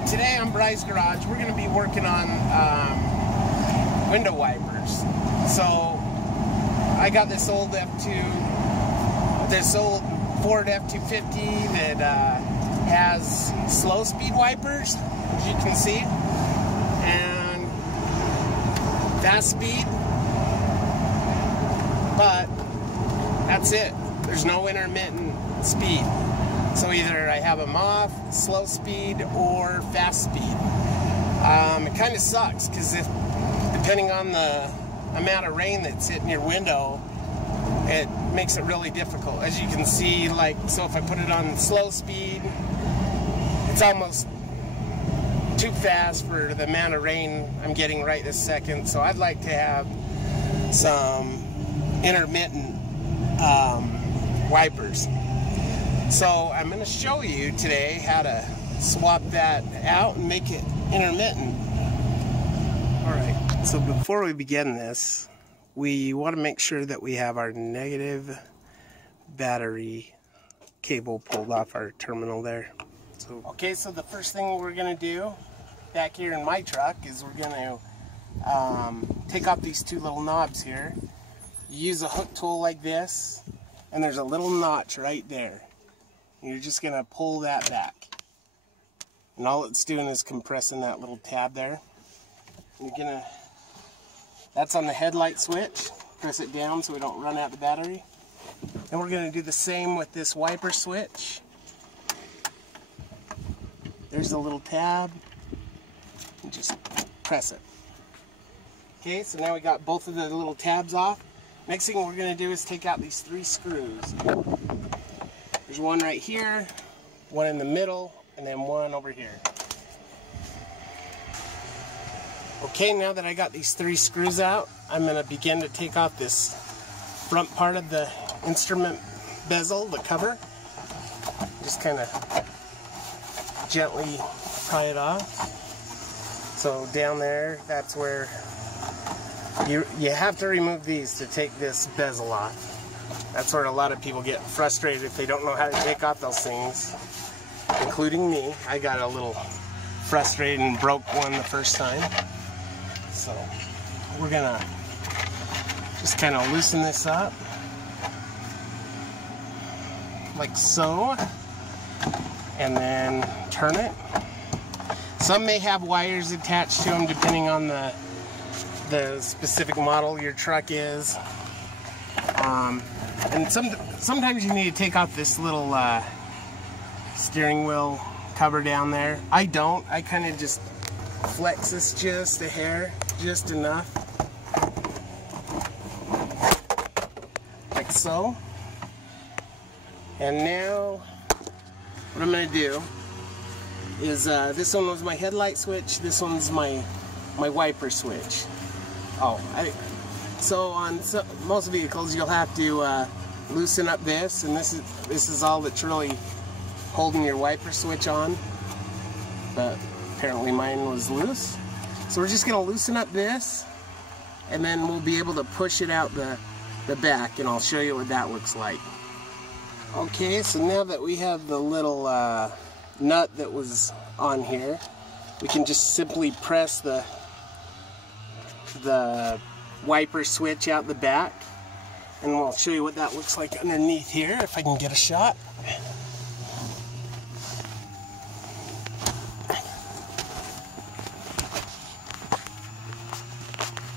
Okay, today on BryzGarage, we're going to be working on window wipers. So I got this old Ford F-250 that has slow speed wipers, as you can see, and fast speed, but that's it. There's no intermittent speed. So either I have them off, slow speed, or fast speed. It kind of sucks because depending on the amount of rain that's hitting your window, it makes it really difficult. As you can see, like, so if I put it on slow speed, it's almost too fast for the amount of rain I'm getting right this second. So I'd like to have some intermittent wipers. So I'm going to show you today how to swap that out and make it intermittent. Alright, so before we begin this, we want to make sure that we have our negative battery cable pulled off our terminal there. Okay, so the first thing we're going to do back here in my truck is we're going to take off these two little knobs here. You use a hook tool like this, and there's a little notch right there. You're just going to pull that back. And all it's doing is compressing that little tab there. You're going to, that's on the headlight switch. Press it down so we don't run out the battery. And we're going to do the same with this wiper switch. There's the little tab. And just press it. Okay, so now we got both of the little tabs off. Next thing we're going to do is take out these 3 screws. There's one right here, one in the middle, and then one over here. Okay, now that I got these 3 screws out, I'm going to begin to take off this front part of the instrument bezel, the cover. Just kind of gently pry it off. So down there, that's where you have to remove these to take this bezel off. That's where a lot of people get frustrated if they don't know how to take off those things, including me. I got a little frustrated and broke one the first time. So we're gonna just kind of loosen this up like so, and then turn it. Some may have wires attached to them depending on the specific model your truck is. And sometimes you need to take off this little steering wheel cover down there. I don't. I kind of just flex this just a hair, just enough. Like so. And now what I'm going to do is this one was my headlight switch, this one's my wiper switch. So on most vehicles you'll have to loosen up this, and this is all that's really holding your wiper switch on, but apparently mine was loose. So we're just going to loosen up this, and then we'll be able to push it out the back, and I'll show you what that looks like. Okay, so now that we have the little nut that was on here, we can just simply press the wiper switch out the back, and we'll show you what that looks like underneath here if I can get a shot.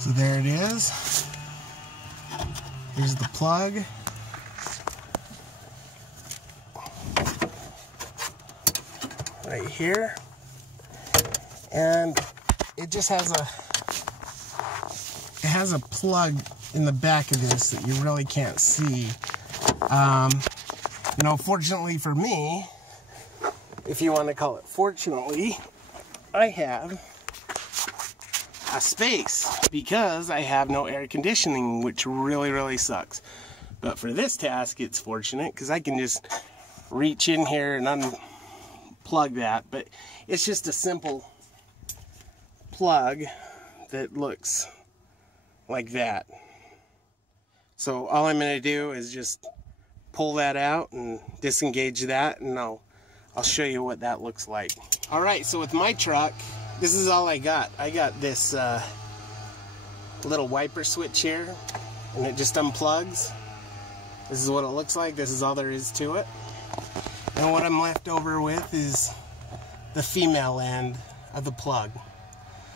So there it is. Here's the plug. Right here. And it just has a plug in the back of this that you really can't see. You know, fortunately for me, if you want to call it fortunately, I have a space because I have no air conditioning, which really sucks. But for this task, it's fortunate because I can just reach in here and unplug that. But it's just a simple plug that looks like that. So all I'm going to do is just pull that out and disengage that, and I'll I'll show you what that looks like. Alright, so with my truck, this is all I got. I got this little wiper switch here, and it just unplugs. This is what it looks like. This is all there is to it. And what I'm left over with is the female end of the plug.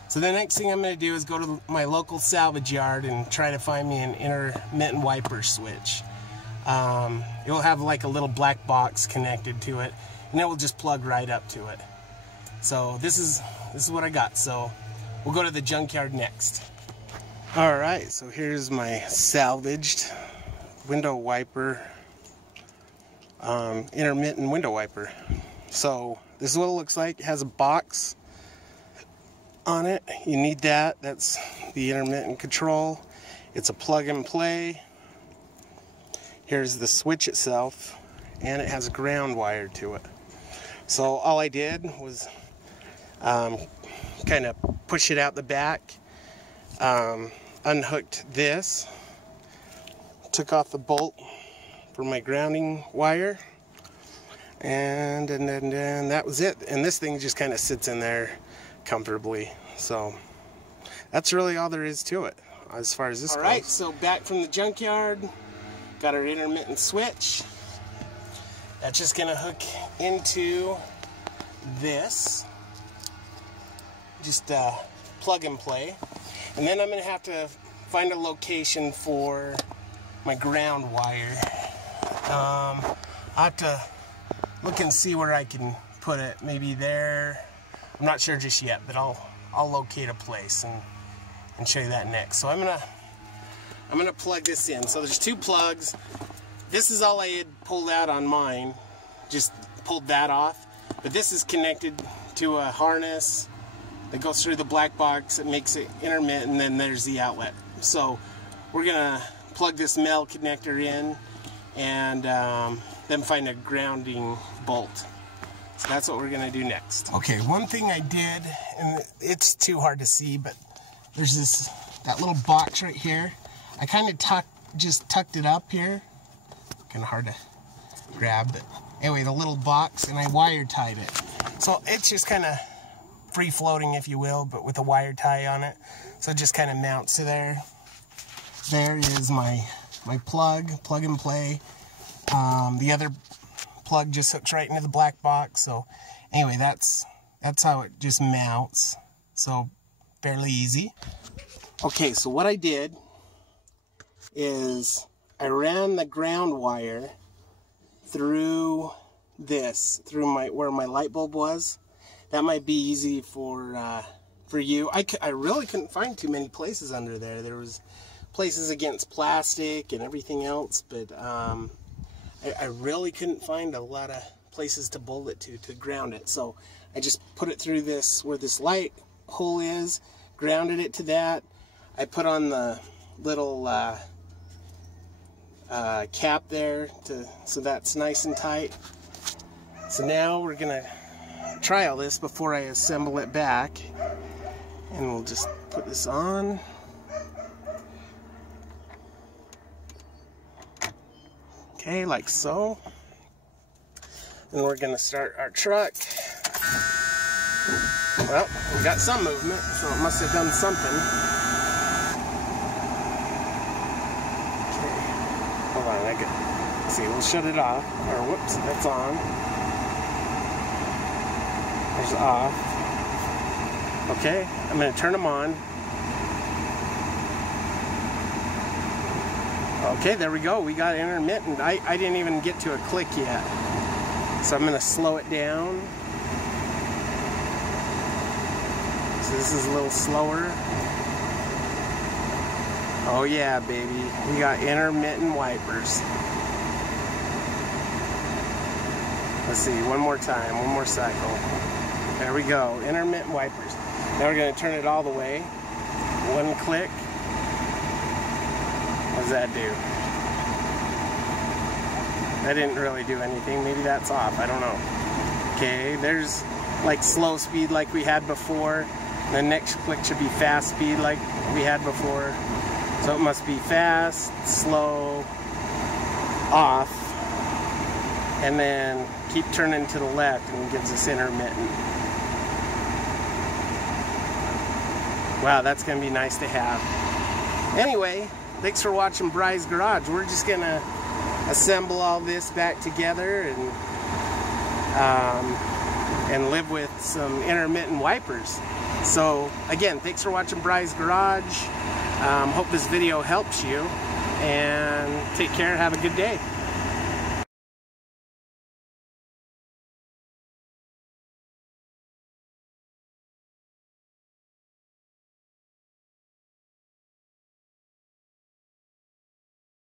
So the next thing I'm going to do is go to my local salvage yard and try to find me an intermittent wiper switch. It will have like a little black box connected to it, and it will just plug right up to it. So this is what I got. So we'll go to the junkyard next. Alright, so here's my salvaged window wiper, intermittent window wiper. So this is what it looks like. It has a box on it. You need that. That's the intermittent control. It's a plug and play. Here's the switch itself, and it has a ground wire to it. So all I did was kind of push it out the back, unhooked this, took off the bolt for my grounding wire, and then that was it. And this thing just kind of sits in there comfortably. So that's really all there is to it as far as this goes. Alright, so back from the junkyard, got our intermittent switch. That's just gonna hook into this. Just plug and play. And then I'm gonna have to find a location for my ground wire. I have to look and see where I can put it. Maybe there. I'm not sure just yet, but I'll locate a place and show you that next. So I'm gonna plug this in. So there's two plugs. This is all I had pulled out on mine. Just pulled that off. But this is connected to a harness that goes through the black box. It makes it intermittent, and then there's the outlet. So we're gonna plug this male connector in and then find a grounding bolt. So that's what we're gonna do next. Okay, one thing I did, and it's too hard to see, but there's that little box right here. I kind of just tucked it up here. Kind of hard to grab, but anyway, the little box, and I wire tied it. So it's just kind of free floating, if you will, but with a wire tie on it. So it just kind of mounts to there. There is my plug and play. The other plug just hooks right into the black box. So anyway, that's how it just mounts. So fairly easy. Okay, so what I did is I ran the ground wire through this, where my light bulb was. That might be easy for you. I really couldn't find too many places under there. There was places against plastic and everything else, but I really couldn't find a lot of places to bolt it to ground it. So I just put it through this, where this light hole is, grounded it to that. I put on the little cap there so that's nice and tight. So now we're gonna try all this before I assemble it back, and we'll just put this on. Okay, like so. And we're gonna start our truck. Well, we got some movement, so it must have done something. Okay, hold on, let's see, we'll shut it off, or whoops, that's on. There's off. Okay, I'm gonna turn them on. Okay, there we go. We got intermittent. I didn't even get to a click yet. So I'm going to slow it down. So this is a little slower. Oh yeah, baby. We got intermittent wipers. Let's see, one more time, one more cycle. There we go, intermittent wipers. Now we're going to turn it all the way. One click. What does that do? That didn't really do anything. Maybe that's off. I don't know. Okay, there's like slow speed like we had before. The next click should be fast speed like we had before. So it must be fast, slow, off. and then keep turning to the left, and it gives us intermittent. Wow, that's going to be nice to have. Anyway, thanks for watching BryzGarage. We're just going to assemble all this back together and live with some intermittent wipers. So again, thanks for watching BryzGarage. Hope this video helps you, and take care and have a good day.